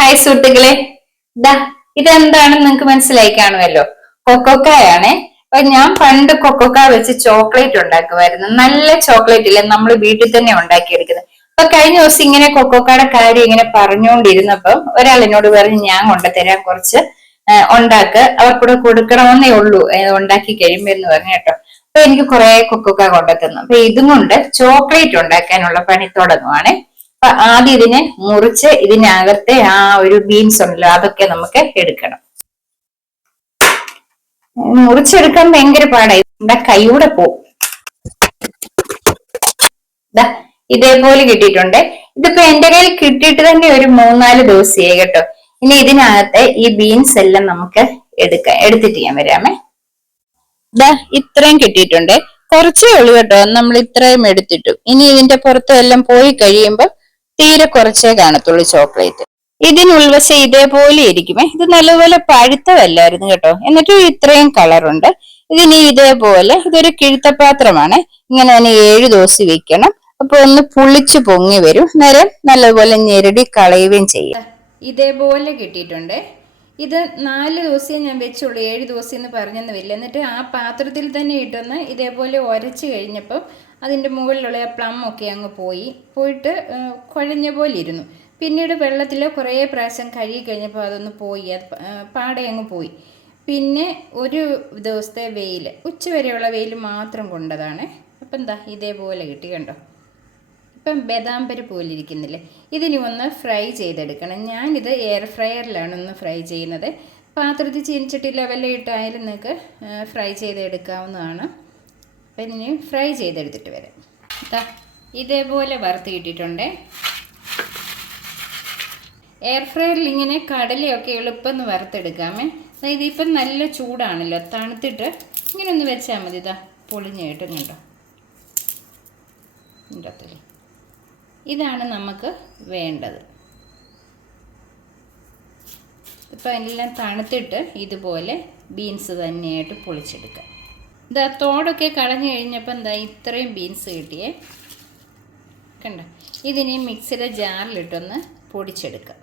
Hi സുഹൃത്തുക്കളെ, ദാ ഇതെന്താണെന്ന് നിങ്ങൾക്ക് മനസ്സിലായി കാണുമല്ലോ. കൊക്കോക്കായാണേ. അപ്പൊ ഞാൻ പണ്ട് കൊക്കോക്ക വെച്ച് ചോക്ലേറ്റ് ഉണ്ടാക്കുമായിരുന്നു. നല്ല ചോക്ലേറ്റ് ഇല്ലേ നമ്മൾ വീട്ടിൽ തന്നെ ഉണ്ടാക്കിയെടുക്കുന്നത്. അപ്പൊ കഴിഞ്ഞ ദിവസം ഇങ്ങനെ കൊക്കോക്കയുടെ കാര്യം ഇങ്ങനെ പറഞ്ഞുകൊണ്ടിരുന്നപ്പം ഒരാൾ എന്നോട് പറഞ്ഞു, ഞാൻ കൊണ്ടുതരാം, കുറച്ച് ഉണ്ടാക്ക്, അവർക്കൂടെ കൊടുക്കണമെന്നേ ഉള്ളൂ ഉണ്ടാക്കി കഴിയുമ്പോ എന്ന് പറഞ്ഞു കേട്ടോ. അപ്പൊ എനിക്ക് കുറെ കൊക്കോക്ക കൊണ്ടുതന്നു. അപ്പൊ ഇതും കൊണ്ട് ചോക്ലേറ്റ് ഉണ്ടാക്കാനുള്ള പണി തുടങ്ങുവാണേ. അപ്പൊ ആദ്യം ഇതിനെ മുറിച്ച് ഇതിനകത്തെ ആ ഒരു ബീൻസ് ഉണ്ടല്ലോ അതൊക്കെ നമുക്ക് എടുക്കണം. മുറിച്ചെടുക്കാൻ ഭയങ്കര പാടായി, ഇവിടെ കൈയൂടെ പോവും. ഇതേപോലെ കിട്ടിയിട്ടുണ്ട്. ഇതിപ്പോ എന്റെ കയ്യിൽ കിട്ടിയിട്ട് തന്നെ ഒരു 3-4 ദിവസമായി കേട്ടോ. ഇനി ഇതിനകത്തെ ഈ ബീൻസ് എല്ലാം നമുക്ക് എടുത്തിട്ട് ഞാൻ വരാമേ. ഇത്രയും കിട്ടിയിട്ടുണ്ട്. കുറച്ചേ ഉള്ളൂ കേട്ടോ, നമ്മൾ ഇത്രയും എടുത്തിട്ടു. ഇനി ഇതിന്റെ പുറത്ത് എല്ലാം പോയി കഴിയുമ്പോ തീരെ കുറച്ചേ കാണത്തുള്ളൂ ചോക്ലേറ്റ്. ഇതിനുൾവശം ഇതേപോലെ ഇരിക്കുമേ. ഇത് നല്ലപോലെ പഴുത്തതല്ലായിരുന്നു കേട്ടോ, എന്നിട്ട് ഇത്രയും കളറുണ്ട്. ഇതിനി ഇതേപോലെ ഇതൊരു കിഴുത്തപാത്രമാണ്, ഇങ്ങനെ തന്നെ 7 ദിവസം വെക്കണം. അപ്പൊ ഒന്ന് പുളിച്ചു പൊങ്ങി വരും, നേരം നല്ലപോലെ ഞെരടി കളയുകയും ചെയ്യും. ഇതേപോലെ കിട്ടിയിട്ടുണ്ട്. ഇത് 4 ദിവസമേ ഞാൻ വെച്ചുള്ളൂ, 7 ദിവസം എന്ന് പറഞ്ഞെന്ന് വരില്ല. എന്നിട്ട് ആ പാത്രത്തിൽ തന്നെ ഇട്ടൊന്ന് ഇതേപോലെ ഉരച്ച് കഴിഞ്ഞപ്പോൾ അതിൻ്റെ മുകളിലുള്ള ആ പ്ലം ഒക്കെ അങ്ങ് പോയിട്ട് കുഴഞ്ഞ പോലെ ഇരുന്നു. പിന്നീട് വെള്ളത്തിൽ കുറേ പ്രാവശ്യം കഴുകി കഴിഞ്ഞപ്പോൾ അതൊന്ന് പോയി, അത് പാടെ അങ്ങ് പോയി. പിന്നെ ഒരു ദിവസത്തെ വെയിൽ, ഉച്ചവരെയുള്ള വെയിൽ മാത്രം കൊണ്ടതാണ്. അപ്പം എന്താ ഇതേപോലെ കിട്ടി കണ്ടോ. ഇപ്പം ബദാം പരിപ്പ് പോലെ ഇരിക്കുന്നില്ലേ. ഇതിനി ഒന്ന് ഫ്രൈ ചെയ്തെടുക്കണം. ഞാനിത് എയർ ഫ്രയറിലാണ് ഒന്ന് ഫ്രൈ ചെയ്യുന്നത്. പാത്രത്തിൽ ചീനിച്ചിട്ടില്ല വല്ല ഇട്ടായാലും നിങ്ങൾക്ക് ഫ്രൈ ചെയ്തെടുക്കാവുന്നതാണ്. അപ്പം ഇനി ഫ്രൈ ചെയ്തെടുത്തിട്ട് വരാം. ഇതേപോലെ വറുത്ത് കിട്ടിയിട്ടുണ്ട്. എയർ ഫ്രയറിൽ ഇങ്ങനെ കടലയൊക്കെ എളുപ്പം വറുത്തെടുക്കാമേ. ഇതിപ്പം നല്ല ചൂടാണല്ലോ, തണുത്തിട്ട് ഇങ്ങനെ ഒന്ന് വെച്ചാൽ മതി. പൊളിഞ്ഞായിട്ട് കണ്ടോ ഇണ്ടത്തില്ലേ. ഇതാണ് നമുക്ക് വേണ്ടത്. ഇപ്പം എല്ലാം തണുത്തിട്ട് ഇതുപോലെ ബീൻസ് തന്നെയായിട്ട് പൊളിച്ചെടുക്കാം. തോടൊക്കെ കളഞ്ഞു കഴിഞ്ഞപ്പോൾ ഇത്രയും ബീൻസ് കിട്ടിയേ കണ്ടോ. ഇതിനി മിക്സിയുടെ ജാറിലിട്ടൊന്ന് പൊടിച്ചെടുക്കാം.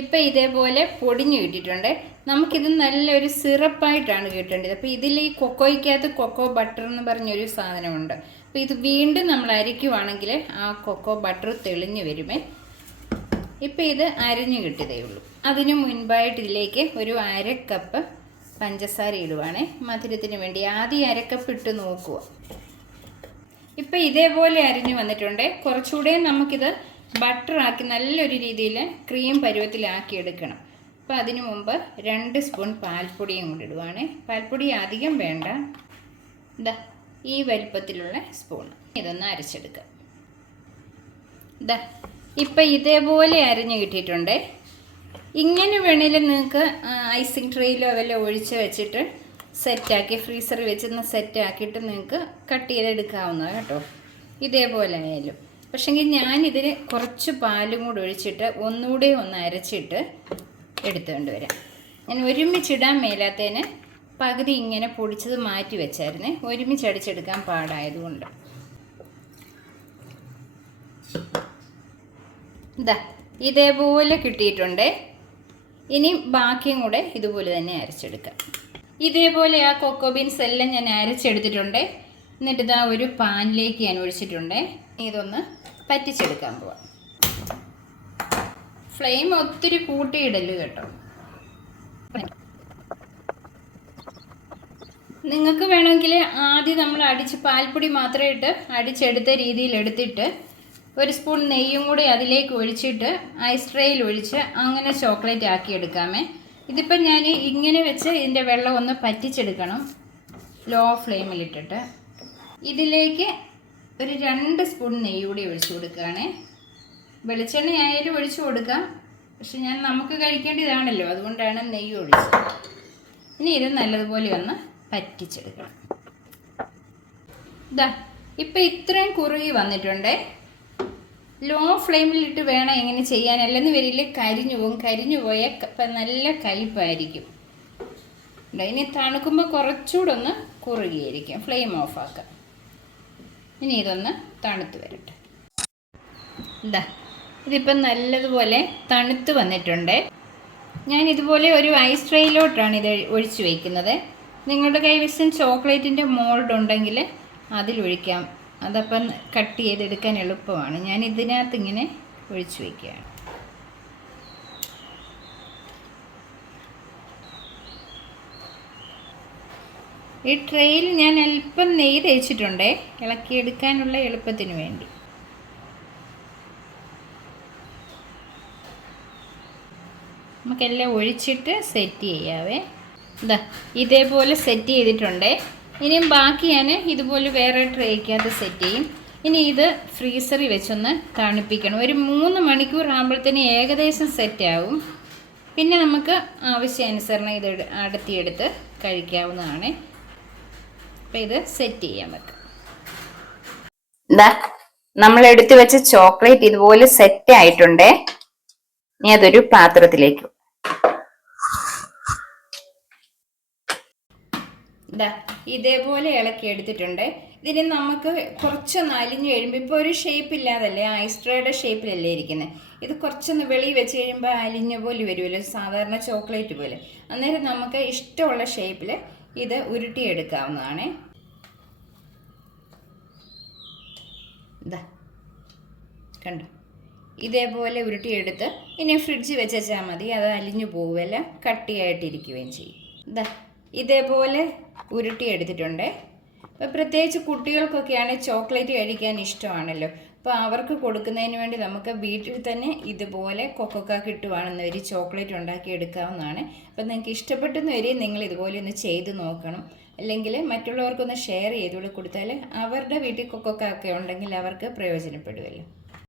ഇപ്പം ഇതേപോലെ പൊടിഞ്ഞു കിട്ടിയിട്ടുണ്ട്. നമുക്കിത് നല്ലൊരു സിറപ്പായിട്ടാണ് കിട്ടേണ്ടത്. അപ്പോൾ ഇതിൽ ഈ കൊക്കോയ്ക്കകത്ത് കൊക്കോ ബട്ടർ എന്ന് പറഞ്ഞൊരു സാധനമുണ്ട്. അപ്പോൾ ഇത് വീണ്ടും നമ്മൾ അരിക്കുവാണെങ്കിൽ ആ കൊക്കോ ബട്ടർ തെളിഞ്ഞു വരുമേ. ഇപ്പം ഇത് അരിഞ്ഞു കിട്ടിയതേ ഉള്ളൂ. അതിനു മുൻപായിട്ട് ഇതിലേക്ക് ഒരു 1/2 കപ്പ് പഞ്ചസാര ഇടുവാണേ, മധുരത്തിന് വേണ്ടി. ആദ്യം 1/2 കപ്പ് ഇട്ട് നോക്കുക. ഇപ്പം ഇതേപോലെ അരിഞ്ഞു വന്നിട്ടുണ്ട്. കുറച്ചുകൂടെ നമുക്കിത് ബട്ടറാക്കി നല്ലൊരു രീതിയിൽ ക്രീം പരുവത്തിലാക്കി എടുക്കണം. അപ്പോൾ അതിനു മുമ്പ് 2 സ്പൂൺ പാൽപ്പൊടിയും കൂടി ഇടുവാണേ. പാൽപ്പൊടി അധികം വേണ്ട, ഈ വലിപ്പത്തിലുള്ള സ്പൂൺ. ഇതൊന്ന് അരച്ചെടുക്കാം. ഇപ്പം ഇതേപോലെ അരിഞ്ഞു കിട്ടിയിട്ടുണ്ട്. ഇങ്ങനെ വേണേലും നിങ്ങൾക്ക് ഐസിങ് ട്രേയിലോ വല്ല ഒഴിച്ച് വെച്ചിട്ട് സെറ്റാക്കി ഫ്രീസറിൽ വെച്ചൊന്ന് സെറ്റാക്കിയിട്ട് നിങ്ങൾക്ക് കട്ട് ചെയ്തെടുക്കാവുന്നതാണ് കേട്ടോ. ഇതേപോലെ ആയാലും. പക്ഷെങ്കിൽ ഞാനിതിൽ കുറച്ച് പാലും കൂടി ഒഴിച്ചിട്ട് ഒന്നുകൂടെ ഒന്ന് അരച്ചിട്ട് എടുത്തുകൊണ്ട് വരാം. ഞാൻ ഒരുമിച്ചിടാൻ മേലാത്തതിന് പകുതി ഇങ്ങനെ പൊടിച്ചത് മാറ്റി വെച്ചായിരുന്നേ, ഒരുമിച്ചടിച്ചെടുക്കാൻ പാടായതുകൊണ്ട്. ഇതേപോലെ കിട്ടിയിട്ടുണ്ട്. ഇനി ബാക്കിയും കൂടെ ഇതുപോലെ തന്നെ അരച്ചെടുക്കാം. ഇതേപോലെ ആ കൊക്കോ ബീൻസ് എല്ലാം ഞാൻ അരച്ചെടുത്തിട്ടുണ്ട്. എന്നിട്ട് ഒരു പാനിലേക്ക് ഞാൻ ഒഴിച്ചിട്ടുണ്ട്. ഇതൊന്ന് പറ്റിച്ചെടുക്കാൻ പോവാം. ഫ്ലെയിം ഒത്തിരി കൂട്ടിയിടല് കേട്ടോ. നിങ്ങൾക്ക് വേണമെങ്കിൽ ആദ്യം നമ്മൾ പാൽപ്പൊടി മാത്രം ഇട്ട് അടിച്ചെടുത്ത രീതിയിൽ എടുത്തിട്ട് 1 സ്പൂൺ നെയ്യും കൂടി അതിലേക്ക് ഒഴിച്ചിട്ട് ഐസ് ട്രേയിൽ ഒഴിച്ച് അങ്ങനെ ചോക്ലേറ്റ് ആക്കി എടുക്കാമേ. ഇതിപ്പം ഞാൻ ഇങ്ങനെ വെച്ച് ഇതിൻ്റെ വെള്ളം ഒന്ന് പറ്റിച്ചെടുക്കണം, ലോ ഫ്ലെയിമിലിട്ടിട്ട്. ഇതിലേക്ക് ഒരു 2 സ്പൂൺ നെയ്യ് കൂടി ഒഴിച്ചു കൊടുക്കുകയാണേ. വെളിച്ചെണ്ണ ആയാലും ഒഴിച്ചു കൊടുക്കാം, പക്ഷെ നമുക്ക് കഴിക്കേണ്ടതാണല്ലോ, അതുകൊണ്ടാണ് നെയ്യ് ഒഴിച്ചത്. ഇനി ഇത് നല്ലതുപോലെ ഒന്ന് പറ്റിച്ചെടുക്കണം. ഇപ്പം ഇത്രയും കുറുകി വന്നിട്ടുണ്ട്. ലോ ഫ്ലെയിമിലിട്ട് വേണം ഇങ്ങനെ ചെയ്യാൻ, അല്ലെന്ന് വരില്ല കരിഞ്ഞു പോകും. കരിഞ്ഞു പോയാൽ നല്ല കയ്പ്പായിരിക്കും. ഇനി തണുക്കുമ്പോൾ കുറച്ചുകൂടെ ഒന്ന് കുറുകിയായിരിക്കും. ഫ്ലെയിം ഓഫാക്കാം. ഇനി ഇതൊന്ന് തണുത്ത് വരട്ടെ. എന്താ ഇതിപ്പം നല്ലതുപോലെ തണുത്ത് വന്നിട്ടുണ്ട്. ഞാൻ ഇതുപോലെ ഒരു ഐസ് ട്രേയിലോട്ടാണ് ഇത് ഒഴിച്ചു വയ്ക്കുന്നത്. നിങ്ങളുടെ കൈവശം ചോക്ലേറ്റിൻ്റെ മോൾഡ് ഉണ്ടെങ്കിൽ അതിലൊഴിക്കാം. അതപ്പം കട്ട് ചെയ്തെടുക്കാൻ എളുപ്പമാണ്. ഞാൻ ഇതിനകത്ത് ഇങ്ങനെ ഒഴിച്ചു വയ്ക്കുകയാണ്. ഈ ട്രെയിൽ ഞാൻ അല്പം നെയ്യ് തേച്ചിട്ടുണ്ട്, ഇളക്കിയെടുക്കാനുള്ള എളുപ്പത്തിന് വേണ്ടി. നമുക്കെല്ലാം ഒഴിച്ചിട്ട് സെറ്റ് ചെയ്യാവേ. ഇതേപോലെ സെറ്റ് ചെയ്തിട്ടുണ്ട്. ഇനിയും ബാക്കി ഞാൻ ഇതുപോലെ വേറെ ട്രേക്കകത്ത് സെറ്റ് ചെയ്യും. ഇനി ഇത് ഫ്രീസറിൽ വെച്ചൊന്ന് തണുപ്പിക്കണം. ഒരു 3 മണിക്കൂർ ആകുമ്പോഴത്തേന് ഏകദേശം സെറ്റാവും. പിന്നെ നമുക്ക് ആവശ്യാനുസരണം ഇത് അടത്തിയെടുത്ത് കഴിക്കാവുന്നതാണ്. അപ്പം ഇത് സെറ്റ് ചെയ്യാൻ വെക്കാം. നമ്മൾ എടുത്തു വെച്ച ചോക്ലേറ്റ് ഇതുപോലെ സെറ്റ് ആയിട്ടുണ്ട്. ഇനി അതൊരു പാത്രത്തിലേക്ക് ഇതേപോലെ ഇളക്കി എടുത്തിട്ടുണ്ട്. ഇതിന് നമുക്ക് കുറച്ചൊന്ന് അലിഞ്ഞ് കഴിയുമ്പോൾ, ഇപ്പോൾ ഒരു ഷേപ്പ് ഇല്ലാതല്ലേ, ഐസ് ട്രേയുടെ ഷേപ്പിലല്ലേ ഇരിക്കുന്നത്. ഇത് കുറച്ചൊന്ന് വെളിയിൽ വെച്ച് കഴിയുമ്പോൾ അലിഞ്ഞ പോലെ വരുമല്ലോ, സാധാരണ ചോക്ലേറ്റ് പോലെ. അന്നേരം നമുക്ക് ഇഷ്ടമുള്ള ഷേപ്പിൽ ഇത് ഉരുട്ടിയെടുക്കാവുന്നതാണ്. കണ്ടോ, ഇതേപോലെ ഉരുട്ടിയെടുത്ത് ഇനി ഫ്രിഡ്ജിൽ വെച്ചാൽ മതി. അത് അലിഞ്ഞു പോവുകയല്ല, കട്ടിയായിട്ടിരിക്കുകയും ചെയ്യും. ഇതേപോലെ ഉരുട്ടിയെടുത്തിട്ടുണ്ട്. അപ്പോൾ പ്രത്യേകിച്ച് കുട്ടികൾക്കൊക്കെയാണ് ചോക്ലേറ്റ് കഴിക്കാൻ ഇഷ്ടമാണല്ലോ. അപ്പോൾ അവർക്ക് കൊടുക്കുന്നതിന് വേണ്ടി നമുക്ക് വീട്ടിൽ തന്നെ ഇതുപോലെ കൊക്കോക്ക കിട്ടുവാണെന്ന് വരി ചോക്ലേറ്റ് ഉണ്ടാക്കി എടുക്കാവുന്നതാണ്. അപ്പോൾ നിങ്ങൾക്ക് ഇഷ്ടപ്പെട്ടെന്ന് വരി നിങ്ങൾ ഇതുപോലെ ഒന്ന് ചെയ്ത് നോക്കണം. അല്ലെങ്കിൽ മറ്റുള്ളവർക്കൊന്ന് ഷെയർ ചെയ്തുകൊണ്ട് കൊടുത്താൽ അവരുടെ വീട്ടിൽ കൊക്കോക്ക ഒക്കെ ഉണ്ടെങ്കിൽ അവർക്ക് പ്രയോജനപ്പെടുമല്ലോ.